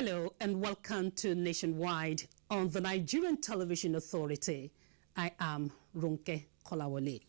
Hello and welcome to Nationwide on the Nigerian Television Authority. I am Ronke Kolawole.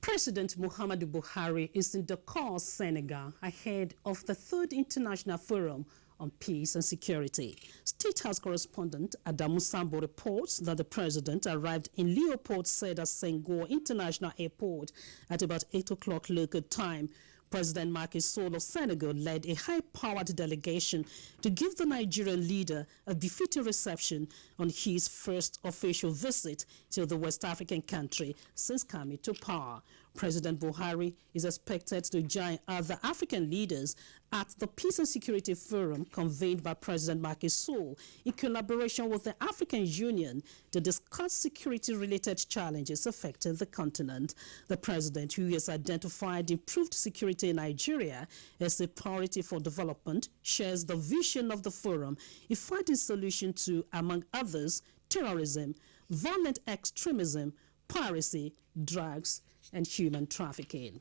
President Muhammadu Buhari is in Dakar, Senegal, ahead of the 3rd International Forum on Peace and Security. State House correspondent Adamu Sambo reports that the president arrived in Leopold Sédar Senghor International Airport at about 8 o'clock local time. President Macky Sall of Senegal led a high-powered delegation to give the Nigerian leader a befitting reception on his first official visit to the West African country since coming to power. President Buhari is expected to join other African leaders at the Peace and Security Forum convened by President Macky Sall in collaboration with the African Union to discuss security-related challenges affecting the continent. The president, who has identified improved security in Nigeria as a priority for development, shares the vision of the forum in finding solutions to, among others, terrorism, violent extremism, piracy, drugs, and human trafficking.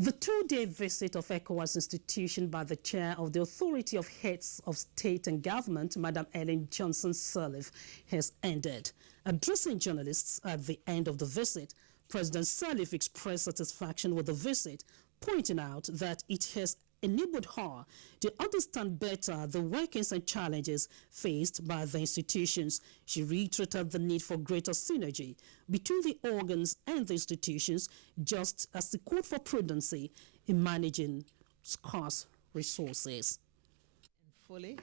The two-day visit of ECOWAS institution by the chair of the Authority of Heads of State and Government, Madam Ellen Johnson Sirleaf, has ended. Addressing journalists at the end of the visit, President Sirleaf expressed satisfaction with the visit, pointing out that it has enabled her to understand better the workings and challenges faced by the institutions. She reiterated the need for greater synergy between the organs and the institutions, just as the call for prudency in managing scarce resources. Fully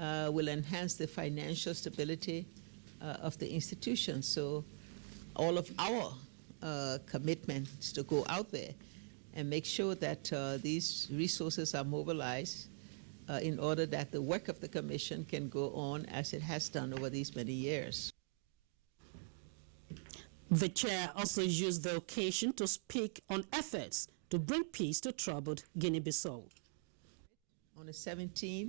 will enhance the financial stability of the institutions. So all of our commitments to go out there and make sure that these resources are mobilized in order that the work of the Commission can go on as it has done over these many years. The chair also used the occasion to speak on efforts to bring peace to troubled Guinea-Bissau. On the 17th,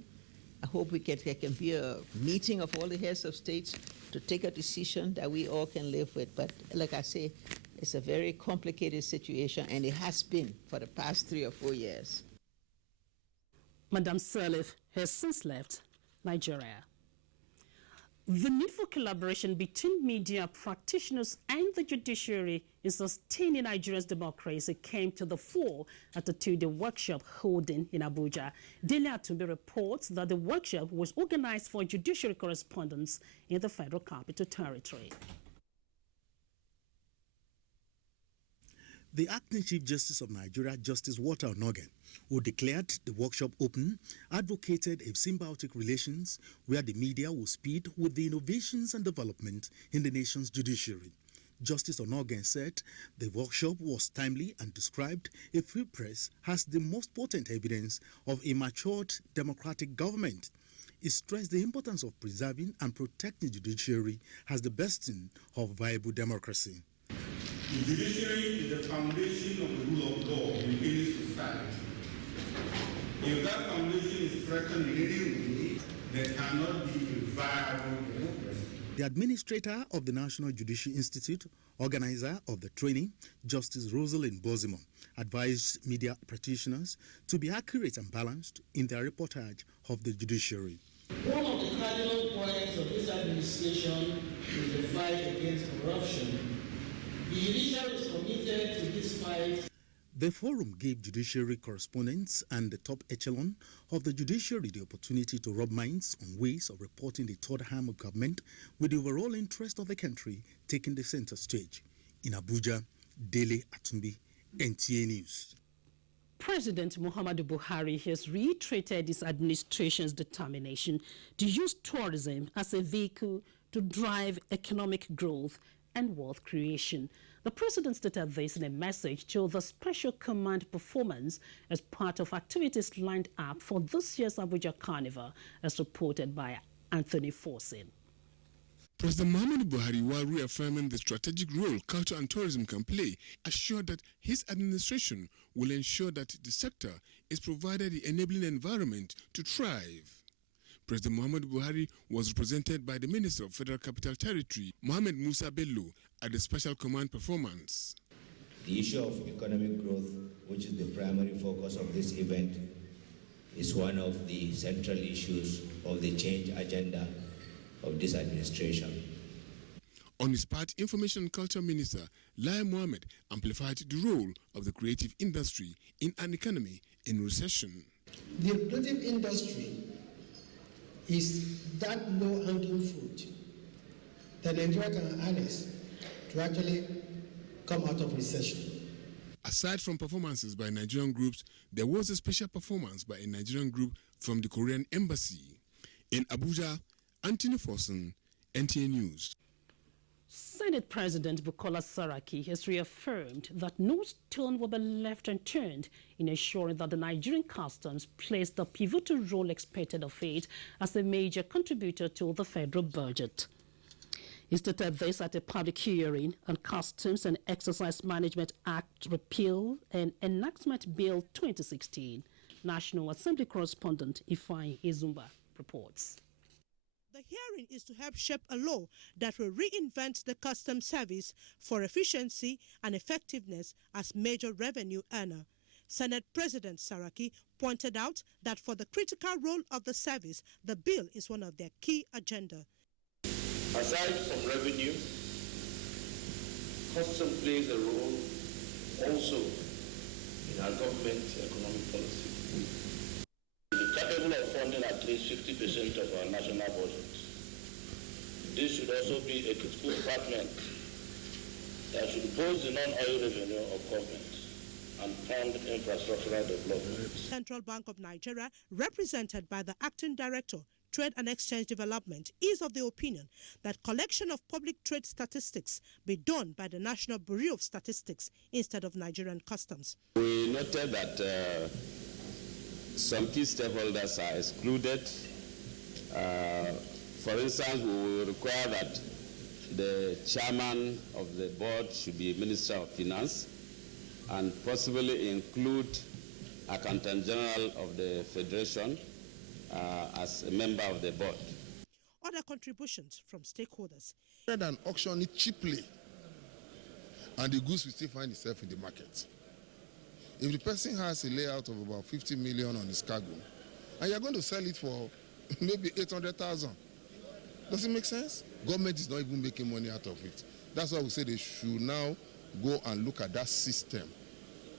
I hope there can be a meeting of all the heads of states to take a decision that we all can live with. But like I say, it's a very complicated situation, and it has been for the past 3 or 4 years. Madam Sirleaf has since left Nigeria. The need for collaboration between media practitioners and the judiciary in sustaining Nigeria's democracy came to the fore at a 2-day workshop holding in Abuja. Dele Atumbi reports that the workshop was organized for judiciary correspondents in the Federal Capital Territory. The Acting Chief Justice of Nigeria, Justice Walter Onogen, who declared the workshop open, advocated a symbiotic relations where the media will speed with the innovations and development in the nation's judiciary. Justice Onogen said the workshop was timely and described a free press as the most potent evidence of a matured democratic government. He stressed the importance of preserving and protecting the judiciary as the bastion of viable democracy. The judiciary is the foundation of the rule of law in any society. If that foundation is threatened in any way, there cannot be a viable democracy. The administrator of the National Judicial Institute, organizer of the training, Justice Rosalind Bozimo, advised media practitioners to be accurate and balanced in their reportage of the judiciary. One of the cardinal points of this administration is the fight against corruption. The judiciary is committed to this fight. The forum gave judiciary correspondents and the top echelon of the judiciary the opportunity to rub minds on ways of reporting the third arm of government, with the overall interest of the country taking the center stage. In Abuja, Dele Atumbi, NTA News. President Muhammadu Buhari has reiterated his administration's determination to use tourism as a vehicle to drive economic growth and wealth creation. The president stated this in a message to the Special Command performance as part of activities lined up for this year's Abuja Carnival, as reported by Anthony Forsin. President Muhammadu Buhari, while reaffirming the strategic role culture and tourism can play, assured that his administration will ensure that the sector is provided the enabling environment to thrive. President Muhammadu Buhari was represented by the Minister of Federal Capital Territory, Mohammed Musa Bello, at the Special Command performance. The issue of economic growth, which is the primary focus of this event, is one of the central issues of the change agenda of this administration. On his part, Information and Culture Minister Lai Mohammed amplified the role of the creative industry in an economy in recession. The creative industry is that low-hanging fruit that Nigeria can harness to actually come out of recession. Aside from performances by Nigerian groups, there was a special performance by a Nigerian group from the Korean Embassy. In Abuja, Anthony Forson, NTA News. Senate President Bukola Saraki has reaffirmed that no stone will be left unturned in ensuring that the Nigerian customs plays the pivotal role expected of it as a major contributor to the federal budget. He stated this at a public hearing on Customs and Exercise Management Act Repeal and Enactment Bill 2016. National Assembly correspondent Ifeanyi Izumba reports. The hearing is to help shape a law that will reinvent the customs service for efficiency and effectiveness as major revenue earner. Senate President Saraki pointed out that for the critical role of the service, the bill is one of their key agenda. Aside from revenue, customs plays a role also in our government economic policy. We're capable of funding at least 50% of our national budget. This should also be a critical department that should boost the non-oil revenue of government and fund infrastructural development. Central Bank of Nigeria, represented by the Acting Director, Trade and Exchange Development, is of the opinion that collection of public trade statistics be done by the National Bureau of Statistics instead of Nigerian Customs. We noted that some key stakeholders are excluded. For instance, we will require that the chairman of the board should be Minister of Finance and possibly include Accountant General of the Federation as a member of the board. Other contributions from stakeholders. Rather than auction it cheaply, and the goods will still find itself in the market. If the person has a layout of about 50 million on his cargo, and you're going to sell it for maybe 800,000, does it make sense? Government is not even making money out of it. That's why we say they should now go and look at that system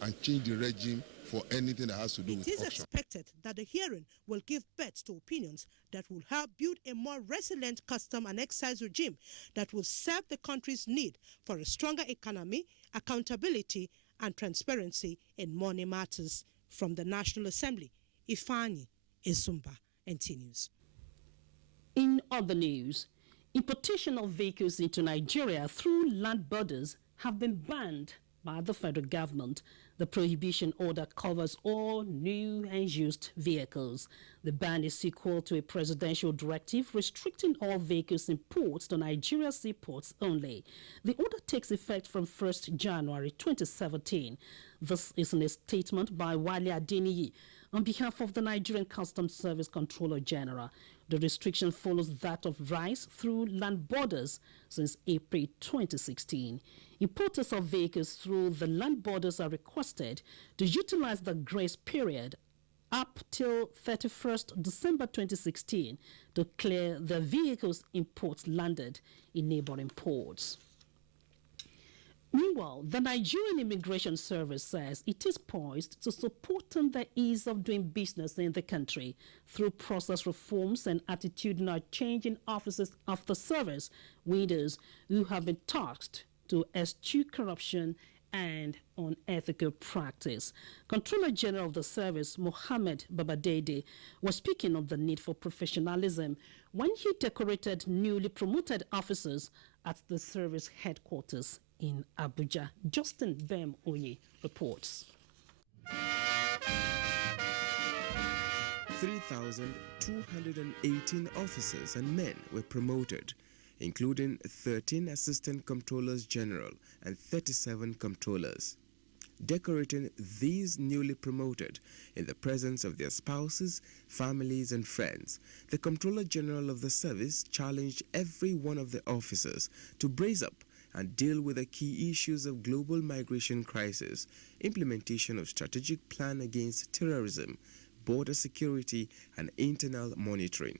and change the regime for anything that has to do with auction. It is expected that the hearing will give birth to opinions that will help build a more resilient custom and excise regime that will serve the country's need for a stronger economy, accountability, and transparency in money matters. From the National Assembly, Ifeanyi Izumba, NTA News. In other news, importation of vehicles into Nigeria through land borders have been banned by the federal government. The prohibition order covers all new and used vehicles. The ban is equal to a presidential directive restricting all vehicles imports to Nigeria's seaports only. The order takes effect from 1st January 2017. This is in a statement by Wale Adeniyi on behalf of the Nigerian Customs Service Controller General. The restriction follows that of rice through land borders since April 2016. Importers of vehicles through the land borders are requested to utilize the grace period up till 31st December 2016 to clear the vehicles' imports landed in neighboring ports. Meanwhile, the Nigerian Immigration Service says it is poised to support the ease of doing business in the country through process reforms and attitudinal change in officers of the service, leaders who have been tasked to eschew corruption and unethical practice. Controller General of the service, Mohammed Babadede, was speaking on the need for professionalism when he decorated newly promoted officers at the service headquarters in Abuja. Justin Bem Oye reports. 3,218 officers and men were promoted, including 13 Assistant Comptrollers General and 37 Comptrollers. Decorating these newly promoted in the presence of their spouses, families and friends, the Comptroller General of the service challenged every one of the officers to brace up and deal with the key issues of global migration crisis, implementation of strategic plan against terrorism, border security and internal monitoring.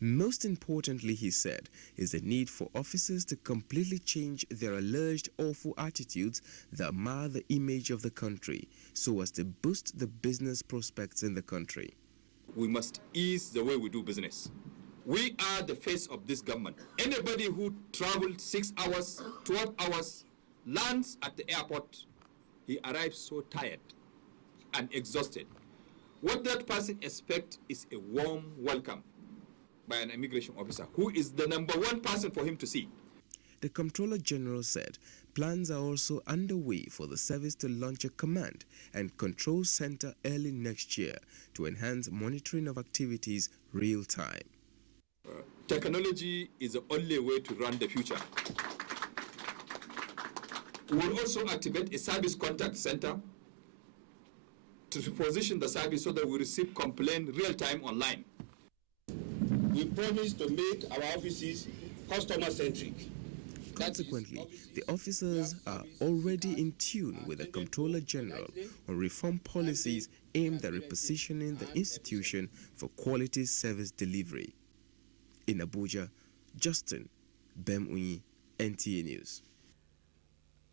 Most importantly, he said, is the need for officers to completely change their alleged awful attitudes that mar the image of the country so as to boost the business prospects in the country. We must ease the way we do business. We are the face of this government. Anybody who traveled 6 hours, 12 hours, lands at the airport, he arrives so tired and exhausted. What that person expects is a warm welcome by an immigration officer, who is the #1 person for him to see. The Comptroller General said plans are also underway for the service to launch a command and control center early next year to enhance monitoring of activities real time. Technology is the only way to run the future. We will also activate a service contact center to position the service so that we receive complaints real time online. We promise to make our offices customer-centric. Consequently, the officers are already in tune with the Comptroller General on reform policies aimed at repositioning the institution for quality service delivery. In Abuja, Justin Bemunyi, NTA News.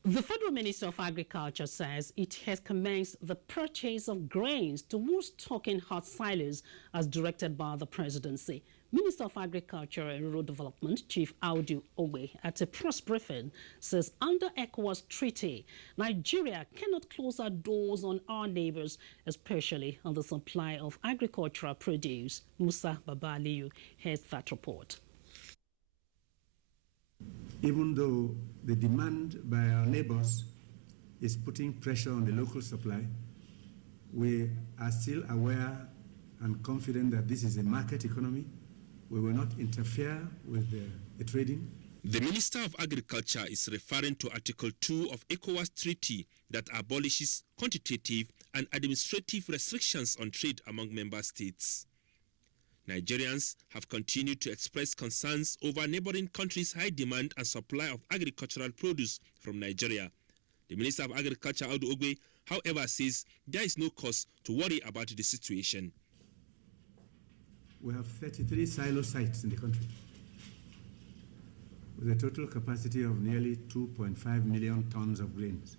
The Federal Minister of Agriculture says it has commenced the purchase of grains towards stocking hot silos as directed by the presidency. Minister of Agriculture and Rural Development, Chief Audu Ogbe, at a press briefing, says under ECOWAS treaty, Nigeria cannot close our doors on our neighbors, especially on the supply of agricultural produce. Musa Babaliu heads that report. Even though the demand by our neighbors is putting pressure on the local supply, we are still aware and confident that this is a market economy. We will not interfere with the trading. The Minister of Agriculture is referring to Article 2 of ECOWAS Treaty that abolishes quantitative and administrative restrictions on trade among member states. Nigerians have continued to express concerns over neighboring countries' high demand and supply of agricultural produce from Nigeria. The Minister of Agriculture, Audu Ogbe, however, says there is no cause to worry about the situation. We have 33 silo sites in the country with a total capacity of nearly 2.5 million tons of grains.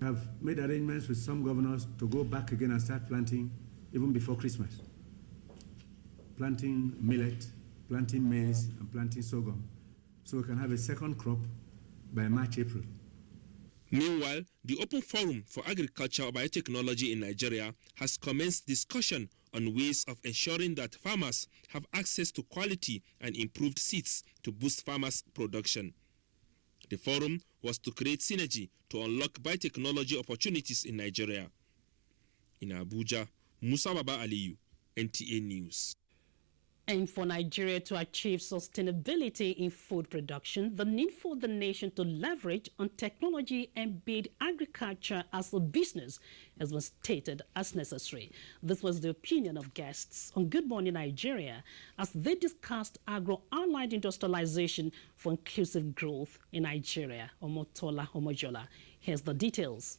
We have made arrangements with some governors to go back again and start planting even before Christmas. Planting millet, planting maize, and planting sorghum, so we can have a second crop by March, April. Meanwhile, the Open Forum for Agriculture Biotechnology in Nigeria has commenced discussion on ways of ensuring that farmers have access to quality and improved seeds to boost farmers' production. The forum was to create synergy to unlock biotechnology opportunities in Nigeria. In Abuja, Musa Baba Aliyu, NTA News. And for Nigeria to achieve sustainability in food production, the need for the nation to leverage on technology and build agriculture as a business has been stated as necessary. This was the opinion of guests on Good Morning Nigeria as they discussed agro-allied industrialization for inclusive growth in Nigeria. Omotola Omojola. Here's the details.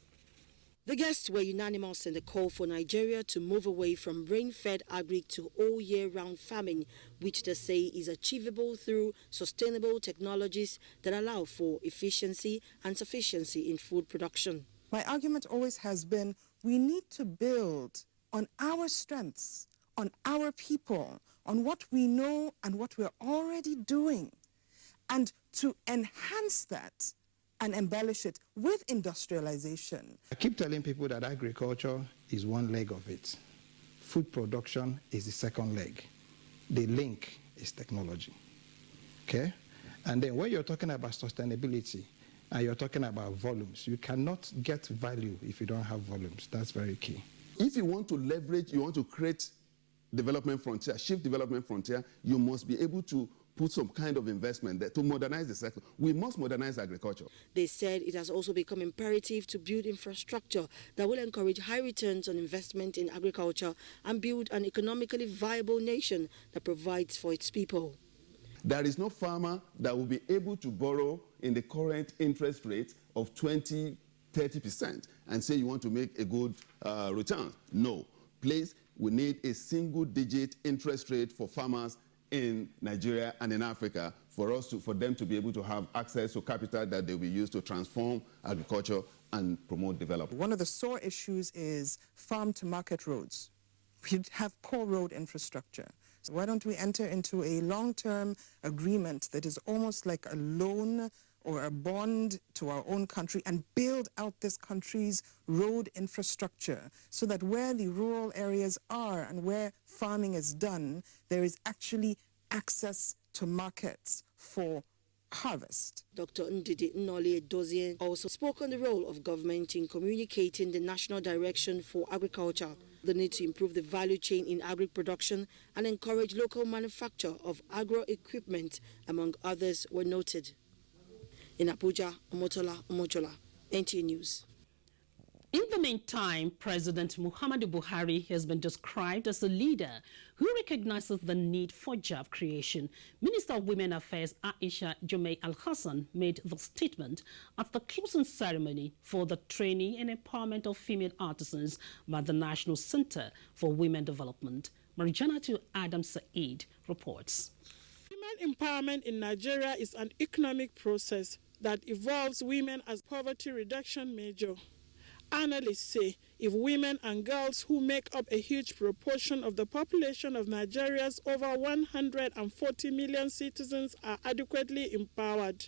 The guests were unanimous in the call for Nigeria to move away from rain-fed agric to all-year-round farming, which they say is achievable through sustainable technologies that allow for efficiency and sufficiency in food production. My argument always has been we need to build on our strengths, on our people, on what we know and what we're already doing, and to enhance that and embellish it with industrialization. I keep telling people that agriculture is one leg of it. Food production is the second leg. The link is technology, okay? And then when you're talking about sustainability and you're talking about volumes, you cannot get value if you don't have volumes. That's very key. If you want to leverage, you want to create development frontier, shift development frontier, you must be able to put some kind of investment there to modernize the sector. We must modernize agriculture. They said it has also become imperative to build infrastructure that will encourage high returns on investment in agriculture and build an economically viable nation that provides for its people. There is no farmer that will be able to borrow in the current interest rate of 20-30% and say you want to make a good return. No. Please We need a single-digit interest rate for farmers in Nigeria and in Africa for them to be able to have access to capital that they will use to transform agriculture and promote development. One of the sore issues is farm-to-market roads. We have poor road infrastructure. So why don't we enter into a long-term agreement that is almost like a loan or a bond to our own country and build out this country's road infrastructure so that where the rural areas are and where farming is done, there is actually access to markets for harvest. Dr. Ndidi Nnoli Edozien also spoke on the role of government in communicating the national direction for agriculture, the need to improve the value chain in agri-production and encourage local manufacture of agro-equipment, among others, were noted. In Abuja, Omotola Omojola, NTA News. In the meantime, President Muhammadu Buhari has been described as a leader who recognizes the need for job creation. Minister of Women Affairs Aisha Jumei Al-Hassan made the statement at the closing ceremony for the training and empowerment of female artisans by the National Center for Women Development. Marijanatu Adam Said reports. Women empowerment in Nigeria is an economic process that involves women as poverty reduction measure. Analysts say if women and girls who make up a huge proportion of the population of Nigeria's over 140 million citizens are adequately empowered,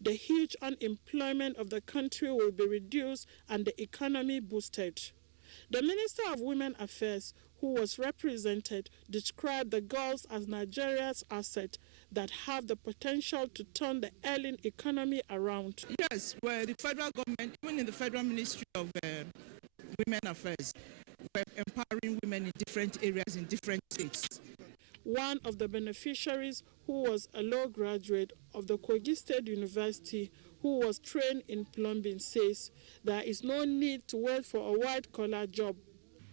the huge unemployment of the country will be reduced and the economy boosted. The Minister of Women Affairs, who was represented, described the girls as Nigeria's asset that have the potential to turn the ailing economy around. Yes, well, the federal government, even in the Federal Ministry of Women Affairs, we're empowering women in different areas in different states. One of the beneficiaries, who was a law graduate of the Kogi State University, who was trained in plumbing, says there is no need to wait for a white-collar job.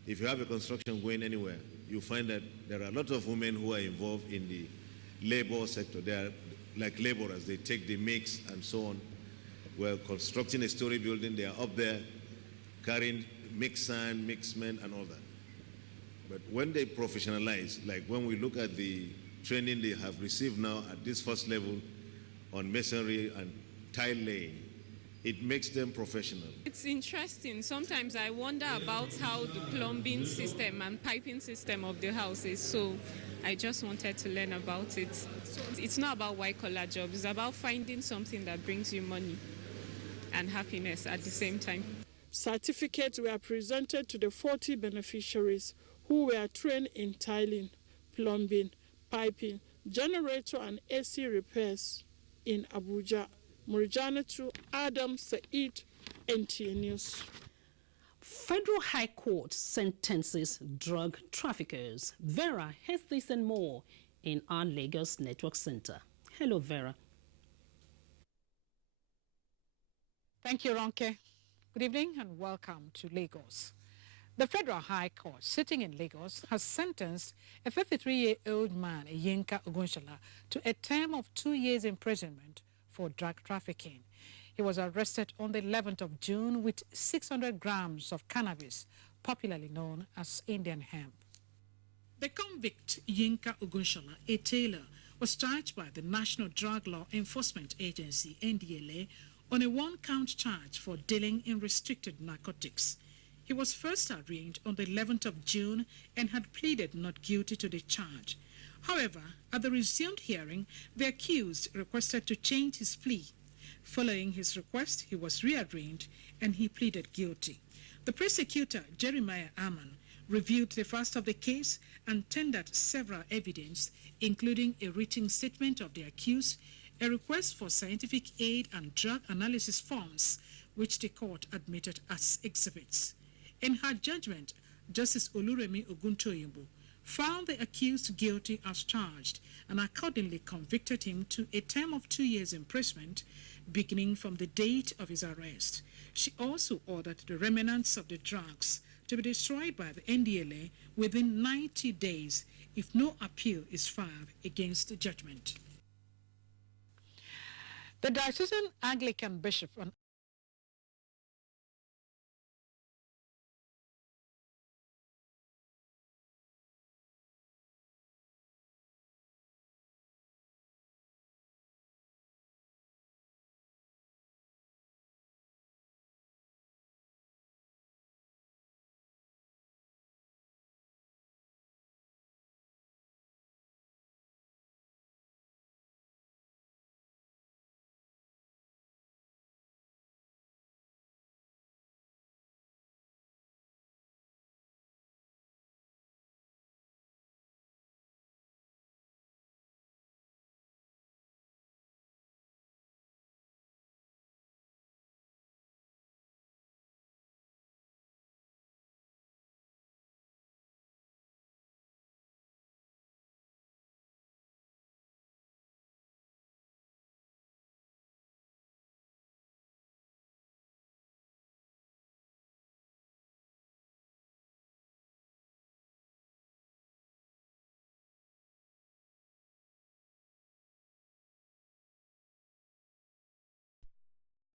If you have a construction going anywhere, you find that there are a lot of women who are involved in the labor sector. They are like laborers. They take the mix and so on. We're constructing a story building. They are up there carrying mix sand, mix cement, and all that. But when they professionalize, like when we look at the training they have received now at this first level on masonry and tile laying, it makes them professional. It's interesting. Sometimes I wonder about how the plumbing system and piping system of the house is. So I just wanted to learn about it. So it's not about white-collar jobs. It's about finding something that brings you money and happiness at the same time. Certificates were presented to the 40 beneficiaries who were trained in tiling, plumbing, piping, generator and AC repairs in Abuja. Marijanatu Adam Said, NTA News. Federal High Court sentences drug traffickers. Vera has this and more in our Lagos Network Center. Hello, Vera. Thank you, Ronke. Good evening and welcome to Lagos. The Federal High Court sitting in Lagos has sentenced a 53-year-old man, Yinka Ogunshola, to a term of 2 years imprisonment for drug trafficking. He was arrested on the 11th of June with 600 grams of cannabis, popularly known as Indian hemp. The convict, Yinka Ogunshola, a tailor, was charged by the National Drug Law Enforcement Agency, NDLA, on a one-count charge for dealing in restricted narcotics. He was first arraigned on the 11th of June and had pleaded not guilty to the charge. However, at the resumed hearing, the accused requested to change his plea. Following his request, he was rearraigned and he pleaded guilty. The prosecutor, Jeremiah Aman, reviewed the first of the case and tendered several evidence, including a written statement of the accused, a request for scientific aid and drug analysis forms, which the court admitted as exhibits. In her judgment, Justice Oluremi Oguntoyinbo found the accused guilty as charged and accordingly convicted him to a term of 2 years imprisonment beginning from the date of his arrest. She also ordered the remnants of the drugs to be destroyed by the NDLA within 90 days if no appeal is filed against the judgment. The Diocesan Anglican Bishop on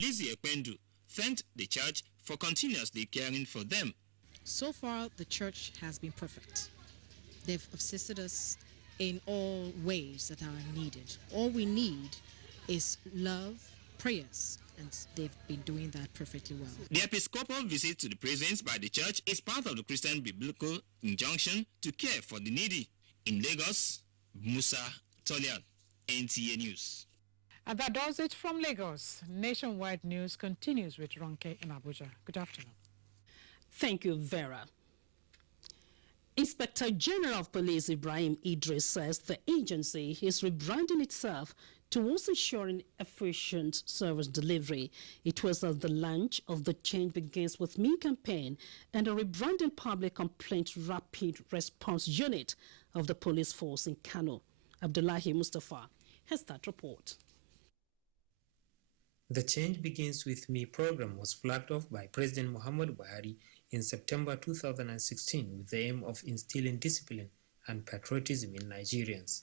Lizzie Ekwendu thanked the church for continuously caring for them. So far, the church has been perfect. They've assisted us in all ways that are needed. All we need is love, prayers, and they've been doing that perfectly well. The episcopal visit to the prisons by the church is part of the Christian biblical injunction to care for the needy. In Lagos, Musa Tolian, NTA News. And that does it from Lagos. Nationwide news continues with Ronke in Abuja. Good afternoon. Thank you, Vera. Inspector General of Police Ibrahim Idris says the agency is rebranding itself towards ensuring efficient service delivery. It was at the launch of the Change Begins With Me campaign and a rebranding public complaint rapid response unit of the police force in Kano. Abdullahi Mustafa has that report. The Change Begins With Me program was flagged off by President Muhammadu Buhari in September 2016 with the aim of instilling discipline and patriotism in Nigerians.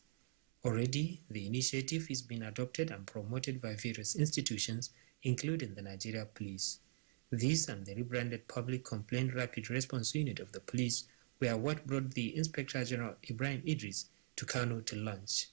Already, the initiative is being adopted and promoted by various institutions, including the Nigeria Police. This and the rebranded Public Complaint Rapid Response Unit of the police were what brought the Inspector General Ibrahim Idris to Kano to launch.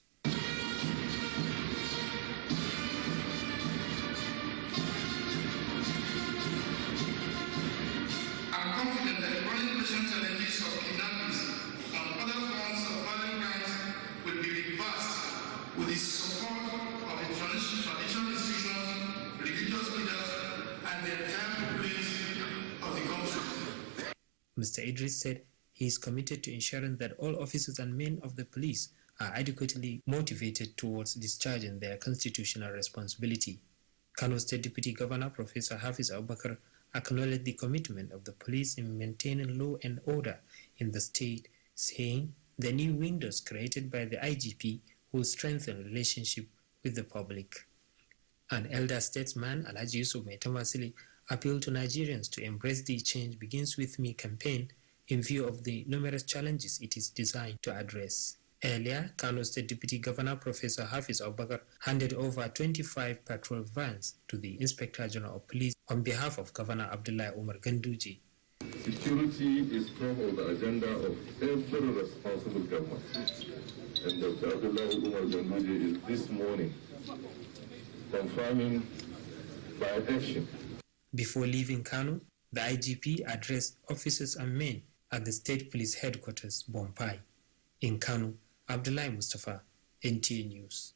Mr. Idris said he is committed to ensuring that all officers and men of the police are adequately motivated towards discharging their constitutional responsibility. Kano State Deputy Governor Professor Hafiz Abubakar acknowledged the commitment of the police in maintaining law and order in the state, saying the new windows created by the IGP will strengthen relationship with the public. An elder statesman, Alhaji Yusuf Maitamasili, appealed to Nigerians to embrace the Change Begins With Me campaign in view of the numerous challenges it is designed to address. Earlier, Kano State Deputy Governor Professor Hafiz Abubakar handed over 25 patrol vans to the Inspector General of Police on behalf of Governor Abdullahi Umar Ganduji. Security is top of the agenda of every responsible government. And Dr. Abdullahi Umar Ganduji is this morning confirming by action. Before leaving Kano, the IGP addressed officers and men at the State Police Headquarters, Bompai. In Kano, Abdullahi Mustafa, NTA News.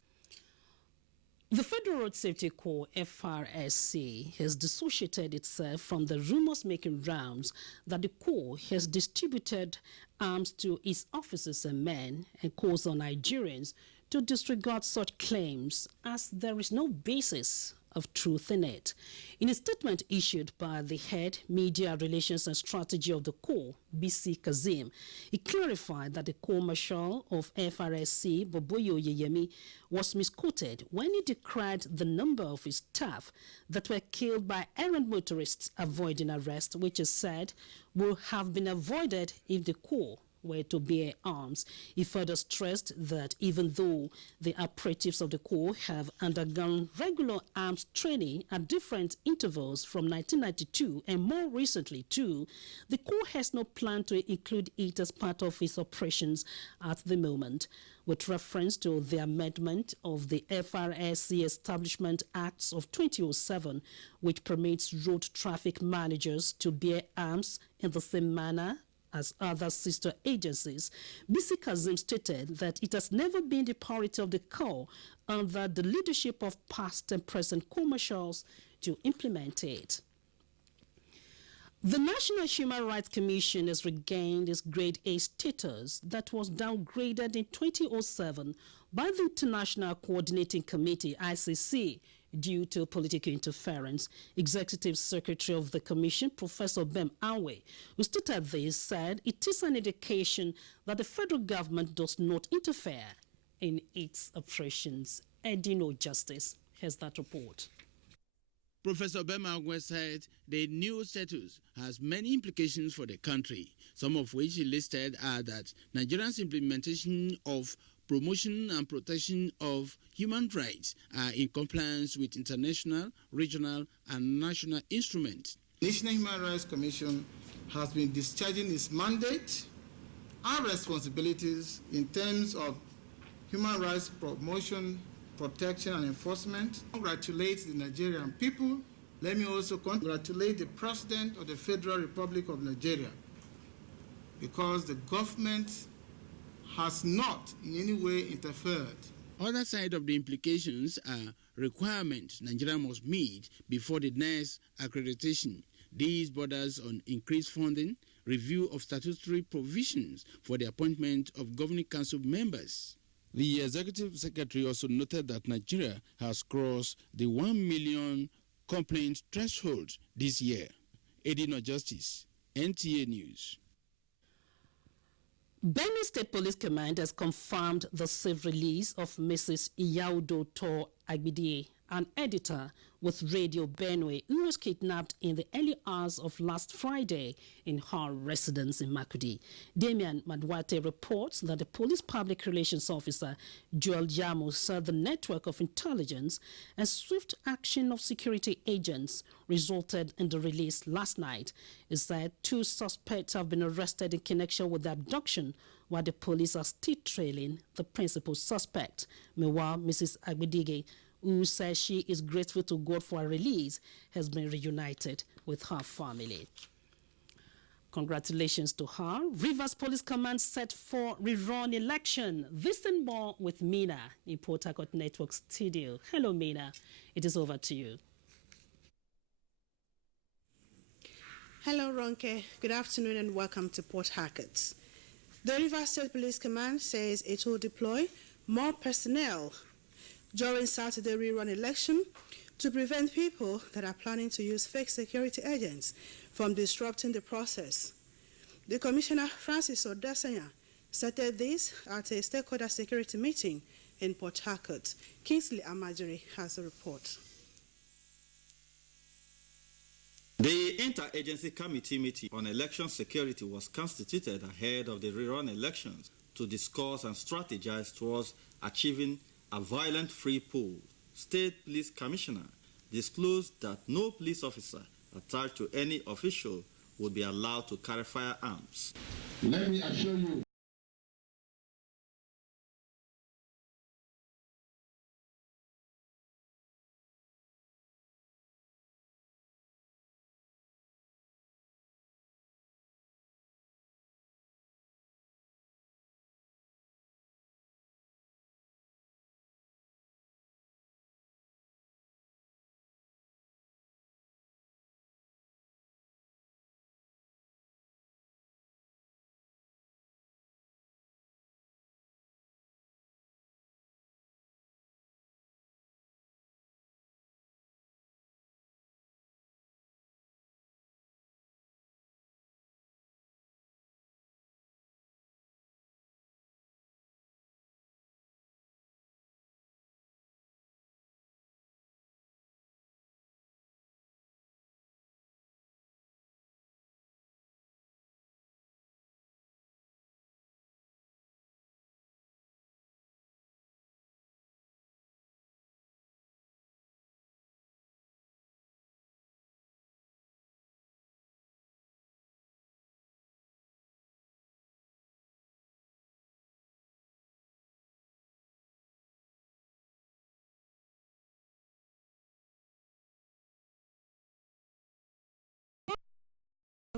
The Federal Road Safety Corps, FRSC, has dissociated itself from the rumors making rounds that the Corps has distributed arms to its officers and men and calls on Nigerians to disregard such claims as there is no basis of truth in it. In a statement issued by the head Media Relations and Strategy of the Corps, BC Kazim, he clarified that the Corps Marshal of FRSC, Boboyo Yeyemi, was misquoted when he decried the number of his staff that were killed by errant motorists avoiding arrest, which is said would have been avoided if the Corps were to bear arms. He further stressed that even though the operatives of the Corps have undergone regular arms training at different intervals from 1992 and more recently too, the Corps has no plan to include it as part of its operations at the moment. With reference to the amendment of the FRSC Establishment Acts of 2007, which permits road traffic managers to bear arms in the same manner as other sister agencies, BC Kazim stated that it has never been the priority of the Corps under the leadership of past and present Corps Marshals to implement it. The National Human Rights Commission has regained its Grade A status that was downgraded in 2007 by the International Coordinating Committee, ICC, due to political interference. Executive Secretary of the Commission, Professor Bem Awe, who stated this, said it is an indication that the federal government does not interfere in its operations. Edino Justice has that report. Professor Bem Awe said the new status has many implications for the country, some of which he listed are that Nigeria's implementation of promotion and protection of human rights are in compliance with international, regional, and national instruments. The National Human Rights Commission has been discharging its mandate and responsibilities in terms of human rights promotion, protection, and enforcement. I congratulate the Nigerian people. Let me also congratulate the President of the Federal Republic of Nigeria, because the government has not in any way interfered. Other side of the implications are requirements Nigeria must meet before the next accreditation. These borders on increased funding, review of statutory provisions for the appointment of governing council members. The executive secretary also noted that Nigeria has crossed the 1 million complaint threshold this year. Edino Justice, NTA News. Benue State Police Command has confirmed the safe release of Mrs. Iyaudo Tor Agbidie, an editor with Radio Benue, who was kidnapped in the early hours of last Friday in her residence in Makurdi. Damian Madwate reports that the police public relations officer, Joel Jamo, said the network of intelligence and swift action of security agents resulted in the release last night. He said 2 suspects have been arrested in connection with the abduction, while the police are still trailing the principal suspect. Meanwhile, Mrs. Agbidie, who says she is grateful to God for her release, has been reunited with her family. Congratulations to her. Rivers Police Command set for rerun election. This and more with Mina in Port Harcourt Network Studio. Hello, Mina. It is over to you. Hello, Ronke. Good afternoon and welcome to Port Harcourt. The Rivers State Police Command says it will deploy more personnel during Saturday rerun election to prevent people that are planning to use fake security agents from disrupting the process. The Commissioner, Francis Odesanya, stated this at a stakeholder security meeting in Port Harcourt. Kingsley Amajiri has a report. The Interagency Committee meeting on election security was constituted ahead of the rerun elections to discuss and strategize towards achieving a violent-free poll. State Police Commissioner disclosed that no police officer attached to any official would be allowed to carry firearms. Let me assure you,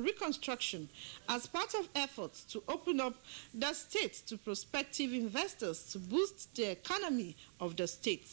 reconstruction as part of efforts to open up the state to prospective investors to boost the economy of the state.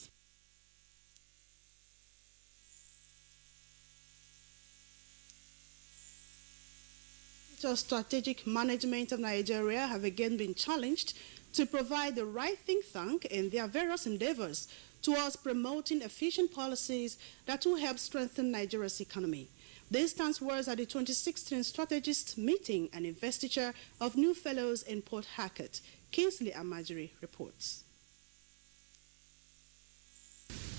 The strategic management of Nigeria have again been challenged to provide the right think tank in their various endeavors towards promoting efficient policies that will help strengthen Nigeria's economy. This stands words at the 2016 Strategist Meeting and investiture of new fellows in Port Harcourt. Kingsley Amajiri reports.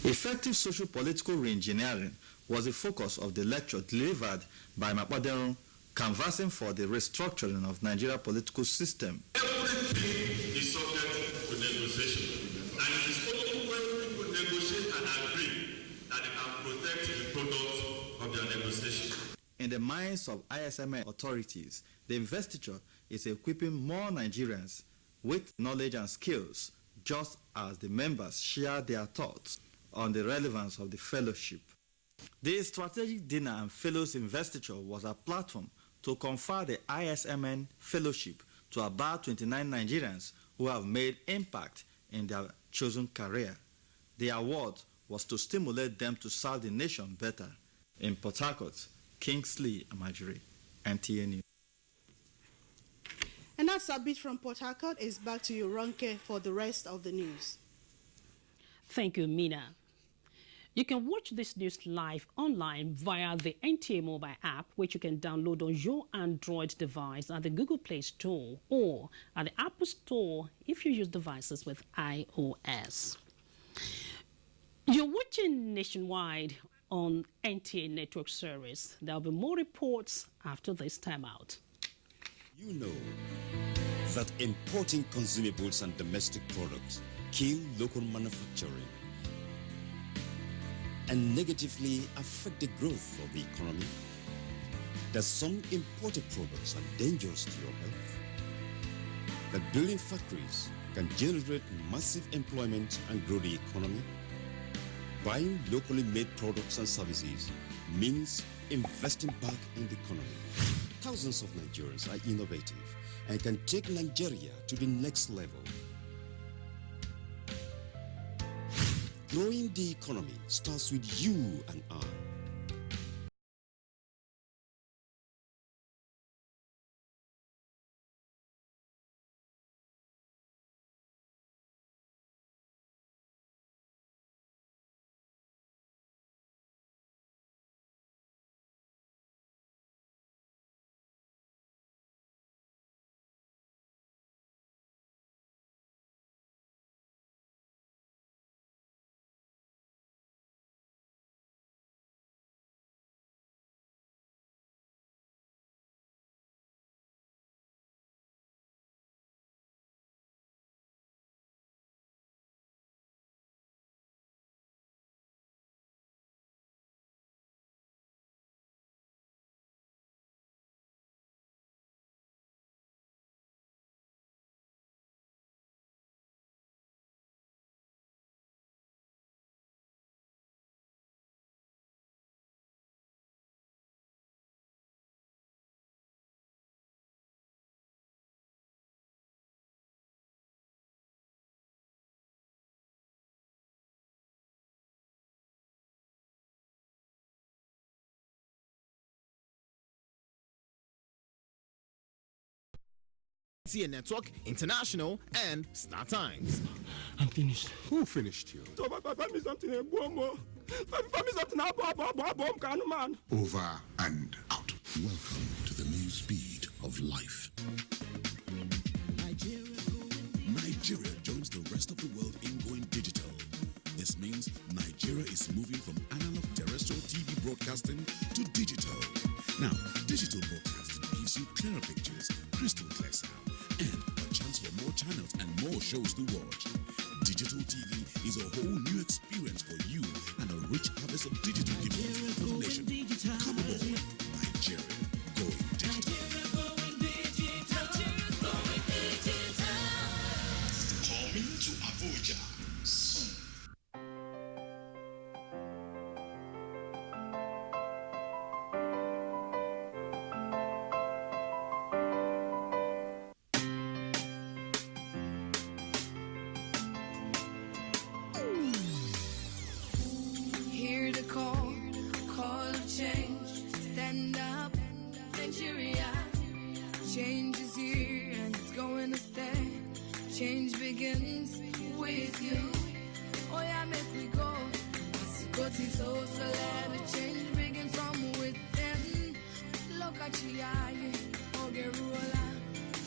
Effective social-political reengineering was the focus of the lecture delivered by Mapadero, canvassing for the restructuring of Nigeria's political system. Everything is subject to negotiation. In the minds of ISMN authorities, the investiture is equipping more Nigerians with knowledge and skills, just as the members share their thoughts on the relevance of the fellowship. The strategic dinner and fellows investiture was a platform to confer the ISMN fellowship to about 29 Nigerians who have made impact in their chosen career. The award was to stimulate them to serve the nation better. In Port Harcourt, Kingsley Amajiri, NTA News. And that's a bit from Port Harcourt. It's back to you, Ronke, for the rest of the news. Thank you, Mina. You can watch this news live online via the NTA mobile app, which you can download on your Android device at the Google Play Store or at the Apple Store if you use devices with iOS. You're watching Nationwide on NTA Network Service. There'll be more reports after this timeout. You know that importing consumables and domestic products kill local manufacturing and negatively affect the growth of the economy. That some imported products are dangerous to your health. That building factories can generate massive employment and grow the economy. Buying locally made products and services means investing back in the economy. Thousands of Nigerians are innovative and can take Nigeria to the next level. Growing the economy starts with you and I. NTA Network, International, and Star Times. I'm finished. Who finished you? Over and out. Welcome to the new speed of life. Nigeria joins the rest of the world in going digital. This means Nigeria is moving from analog terrestrial TV broadcasting to digital. Now, digital broadcasting gives you clearer pictures, crystal clear sound, and a chance for more channels and more shows to watch. Digital TV is a whole new experience for you and a rich harvest of digital giving for the nation. Come aboard, Nigeria going digital. Coming to Abuja soon. Hear the call of change. Stand up, Nigeria. Change is here and it's going to stay. Change begins with you. Oh yeah, make we go. Go to so let the change begin from within. Look at you, Ogerola.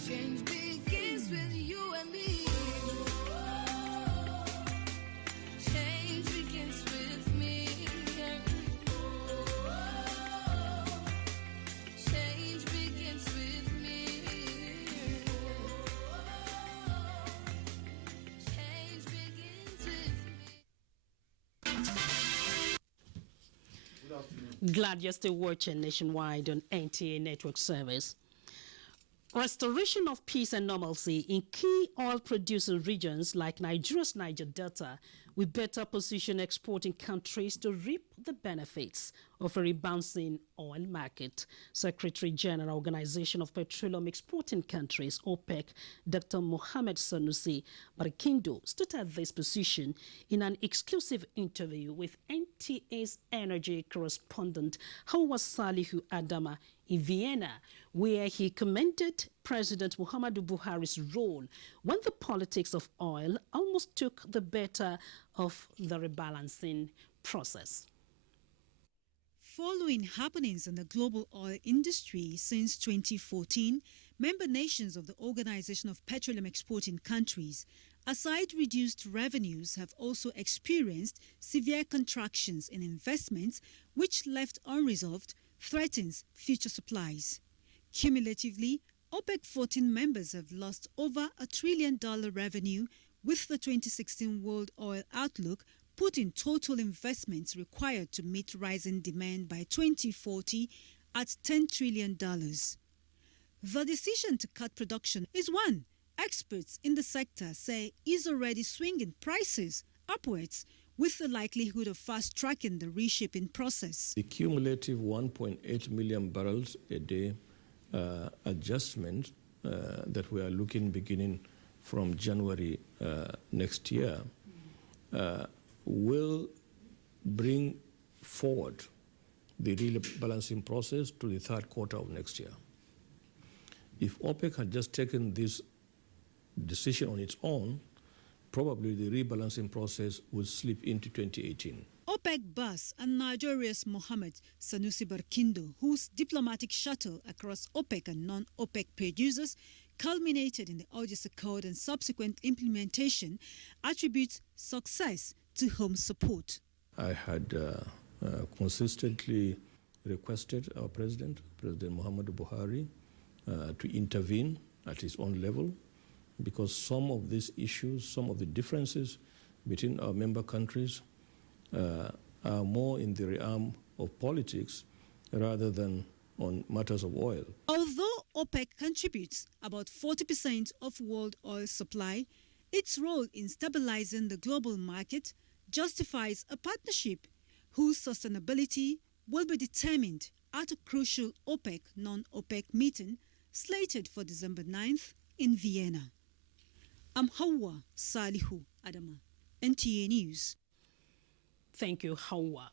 Change begins with you and me. Change begins with me. Change begins with me. Change begins with me. Glad you're still watching Nationwide on NTA network service. Restoration of peace and normalcy in key oil-producing regions like Nigeria's Niger Delta will better position exporting countries to reap the benefits of a rebouncing oil market. Secretary General Organization of Petroleum Exporting Countries, OPEC, Dr. Mohamed Sanusi Barkindo, stated this position in an exclusive interview with NTA's energy correspondent Hawa Salihu Adama in Vienna, where he commended President Muhammadu Buhari's role when the politics of oil almost took the better of the rebalancing process. Following happenings in the global oil industry since 2014, member nations of the Organization of Petroleum Exporting Countries, aside reduced revenues, have also experienced severe contractions in investments, which, left unresolved, threatens future supplies. Cumulatively, OPEC 14 members have lost over $1 trillion revenue, with the 2016 World Oil Outlook putting total investments required to meet rising demand by 2040 at $10 trillion. The decision to cut production is one experts in the sector say is already swinging prices upwards, with the likelihood of fast-tracking the reshaping process. The cumulative 1.8 million barrels a day adjustment that we are looking beginning from January next year will bring forward the rebalancing process to the third quarter of next year. If OPEC had just taken this decision on its own, probably the rebalancing process would slip into 2018. OPEC boss and Nigeria's Mohamed Sanusi Barkindo, whose diplomatic shuttle across OPEC and non-OPEC producers culminated in the August Accord and subsequent implementation, attributes success to home support. I had consistently requested our President Muhammadu Buhari, to intervene at his own level, because some of these issues, some of the differences between our member countries are more in the realm of politics rather than on matters of oil. Although OPEC contributes about 40% of world oil supply, its role in stabilizing the global market justifies a partnership whose sustainability will be determined at a crucial OPEC non-OPEC meeting slated for December 9th in Vienna. I'm Hawa Salihu Adama, NTA News. Thank you, Hawa.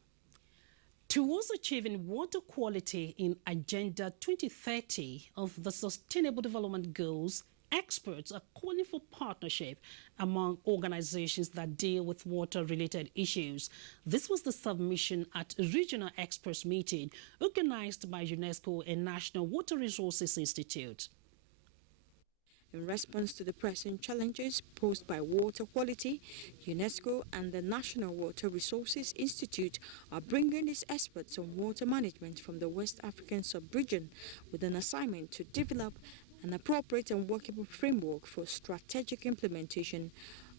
Towards achieving water quality in Agenda 2030 of the Sustainable Development Goals, experts are calling for partnership among organizations that deal with water-related issues. This was the submission at a regional experts meeting organized by UNESCO and National Water Resources Institute. In response to the pressing challenges posed by water quality, UNESCO and the National Water Resources Institute are bringing its experts on water management from the West African sub-region with an assignment to develop an appropriate and workable framework for strategic implementation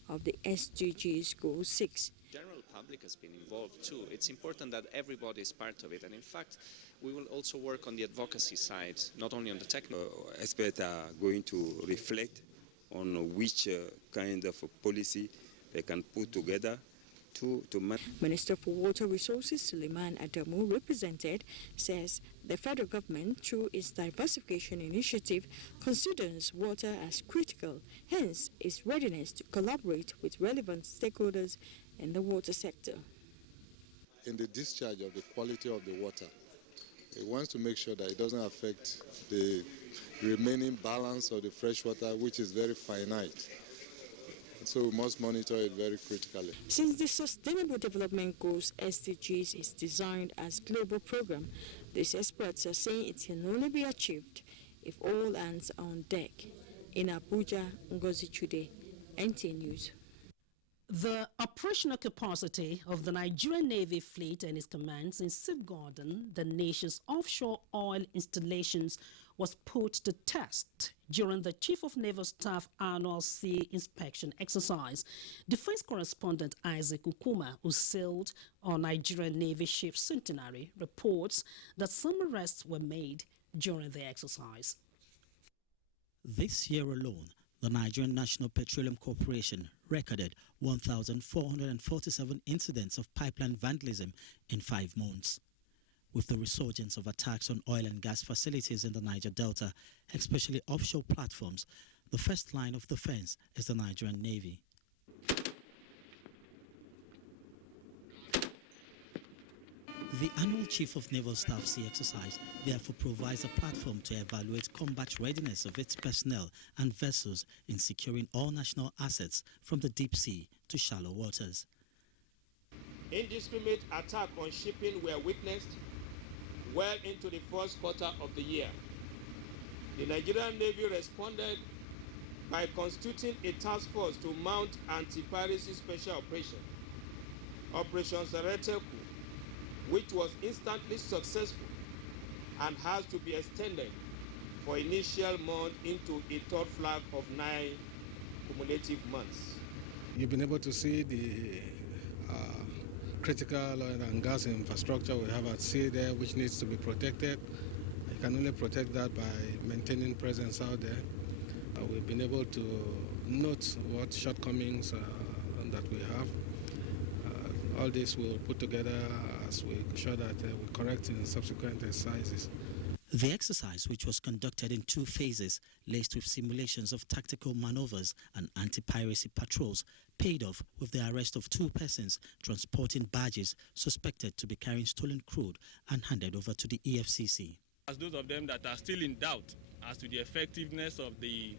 of the SDGs Goal 6. General public has been involved too. It's important that everybody is part of it, and in fact we will also work on the advocacy side, not only on the technical. Experts are going to reflect on which kind of policy they can put together to manage. Minister for Water Resources Suleiman Adamu, represented, says the federal government, through its diversification initiative, considers water as critical, hence its readiness to collaborate with relevant stakeholders in the water sector. In the discharge of the quality of the water, it wants to make sure that it doesn't affect the remaining balance of the fresh water, which is very finite. So we must monitor it very critically. Since the Sustainable Development Goals (SDGs) is designed as a global program, these experts are saying it can only be achieved if all hands are on deck. In Abuja, Ngozi Chude, NTA News. The operational capacity of the Nigerian Navy fleet and its commands in safeguarding the nation's offshore oil installations was put to test during the Chief of Naval Staff annual sea inspection exercise. Defense correspondent Isaac Ukuma, who sailed on Nigerian Navy ship Centenary, reports that some arrests were made during the exercise. This year alone, the Nigerian National Petroleum Corporation recorded 1,447 incidents of pipeline vandalism in 5 months. With the resurgence of attacks on oil and gas facilities in the Niger Delta, especially offshore platforms, the first line of defense is the Nigerian Navy. The annual Chief of Naval Staff Sea exercise therefore provides a platform to evaluate combat readiness of its personnel and vessels in securing all national assets from the deep sea to shallow waters. Indiscriminate attacks on shipping were witnessed well into the first quarter of the year. The Nigerian Navy responded by constituting a task force to mount anti-piracy special operation, Operation Sareteku, which was instantly successful and has to be extended for initial month into a third flag of 9 cumulative months. You've been able to see the critical oil and gas infrastructure we have at sea there, which needs to be protected. You can only protect that by maintaining presence out there. We've been able to note what shortcomings that we have. All this we'll put together as we ensure that we correct in subsequent exercises. The exercise, which was conducted in 2 phases, laced with simulations of tactical maneuvers and anti-piracy patrols, paid off with the arrest of 2 persons transporting barges suspected to be carrying stolen crude and handed over to the EFCC. As those of them that are still in doubt as to the effectiveness of the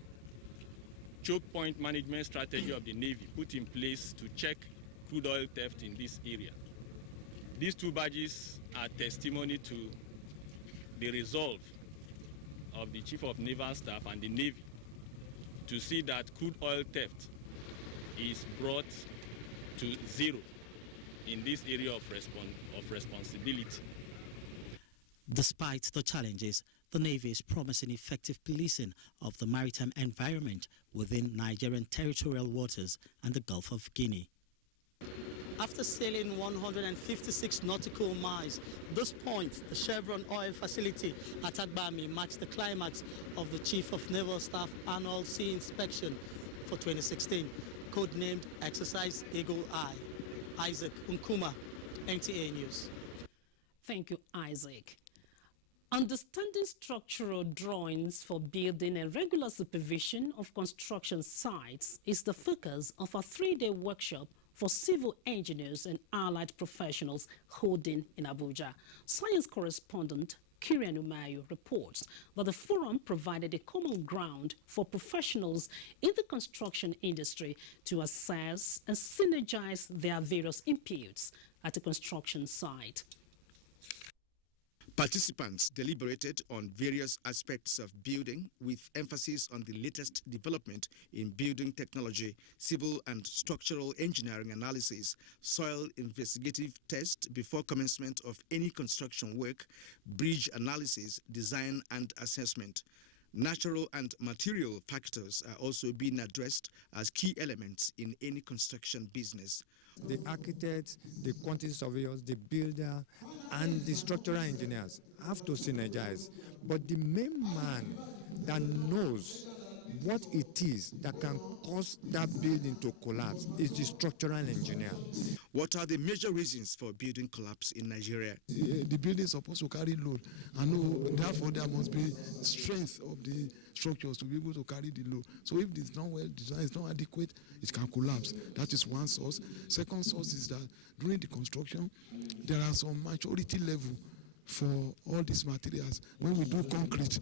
choke point management strategy of the Navy put in place to check crude oil theft in this area. These 2 badges are testimony to the resolve of the Chief of Naval Staff and the Navy to see that crude oil theft is brought to zero in this area of responsibility. Despite the challenges, the Navy is promising effective policing of the maritime environment within Nigerian territorial waters and the Gulf of Guinea. After sailing 156 nautical miles, this point, the Chevron oil facility at Agbami, marks the climax of the Chief of Naval Staff annual sea inspection for 2016, codenamed Exercise Eagle Eye. Isaac Nkuma, NTA News. Thank you, Isaac. Understanding structural drawings for building and regular supervision of construction sites is the focus of a 3-day workshop for civil engineers and allied professionals holding in Abuja. Science correspondent Kirian Umayu reports that the forum provided a common ground for professionals in the construction industry to assess and synergize their various inputs at a construction site. Participants deliberated on various aspects of building with emphasis on the latest development in building technology, civil and structural engineering analysis, soil investigative test before commencement of any construction work, bridge analysis, design and assessment. Natural and material factors are also being addressed as key elements in any construction business. The architects, the quantity surveyors, the builder, and the structural engineers have to synergize. But the main man that knows what it is that can cause that building to collapse is the structural engineer. What are the major reasons for building collapse in Nigeria? The building is supposed to carry load, and therefore there must be strength of the structures to be able to carry the load. So if it's not well designed, it's not adequate, it can collapse. That is one source. Second source is that during the construction, there are some maturity level for all these materials. When we do concrete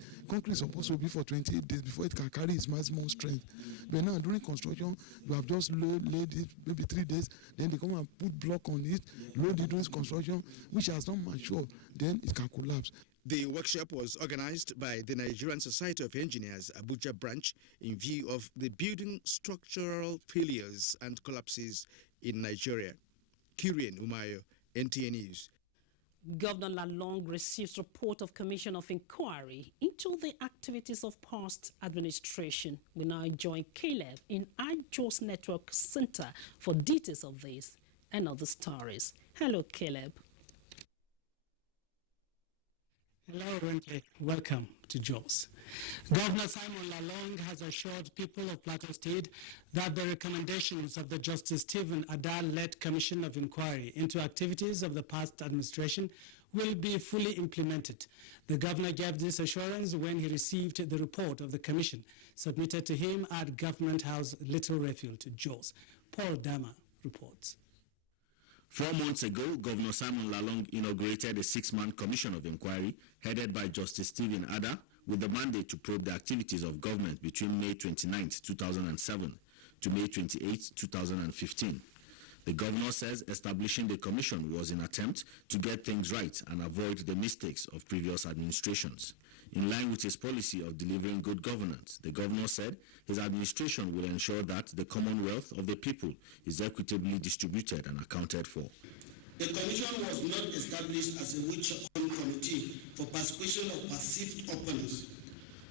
is supposed to be for 28 days before it can carry its maximum strength. But now during construction, you have just laid it maybe 3 days, then they come and put block on it, load it during construction, which has not matured, then it can collapse. The workshop was organized by the Nigerian Society of Engineers, Abuja branch, in view of the building structural failures and collapses in Nigeria. Kirian Umayo, NTA News. Governor Lalong receives report of Commission of Inquiry into the activities of past administration. We now join Caleb in IJOS Network Center for details of this and other stories. Hello, Caleb. Hello, Renke. Welcome to JOS. Governor Simon Lalong has assured people of Plateau State that the recommendations of the Justice Stephen Ada-led Commission of Inquiry into activities of the past administration will be fully implemented. The governor gave this assurance when he received the report of the commission submitted to him at Government House, Little Refuge, JOS. Paul Dama reports. 4 months ago, Governor Simon Lalong inaugurated a 6-man commission of inquiry headed by Justice Stephen Ada with the mandate to probe the activities of government between May 29, 2007 to May 28, 2015. The governor says establishing the commission was an attempt to get things right and avoid the mistakes of previous administrations. In line with his policy of delivering good governance, the governor said his administration will ensure that the commonwealth of the people is equitably distributed and accounted for. The commission was not established as a witch-hunt committee for persecution of perceived opponents,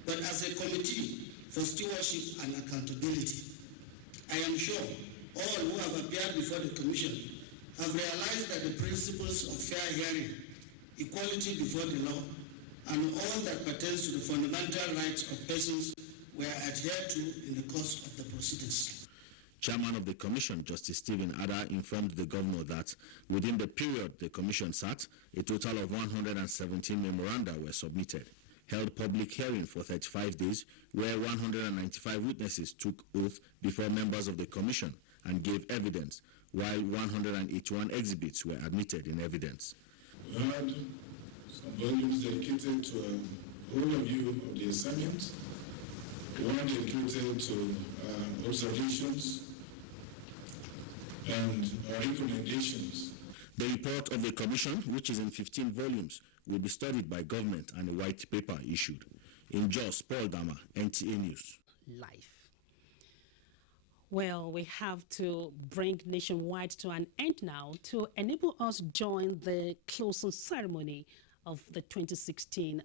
but as a committee for stewardship and accountability. I am sure all who have appeared before the commission have realized that the principles of fair hearing, equality before the law, and all that pertains to the fundamental rights of persons were adhered to in the course of the proceedings. Chairman of the commission, Justice Stephen Ada, informed the governor that within the period the commission sat, a total of 117 memoranda were submitted, held public hearing for 35 days, where 195 witnesses took oath before members of the commission and gave evidence, while 181 exhibits were admitted in evidence. We had some volumes dedicated to a overview of the assignment, one dedicated to observations and recommendations. The report of the commission, which is in 15 volumes, will be studied by government and a white paper issued. In JOS, Paul Dama, NTA News. Life. Well, we have to bring Nationwide to an end now to enable us join the closing ceremony of the 2016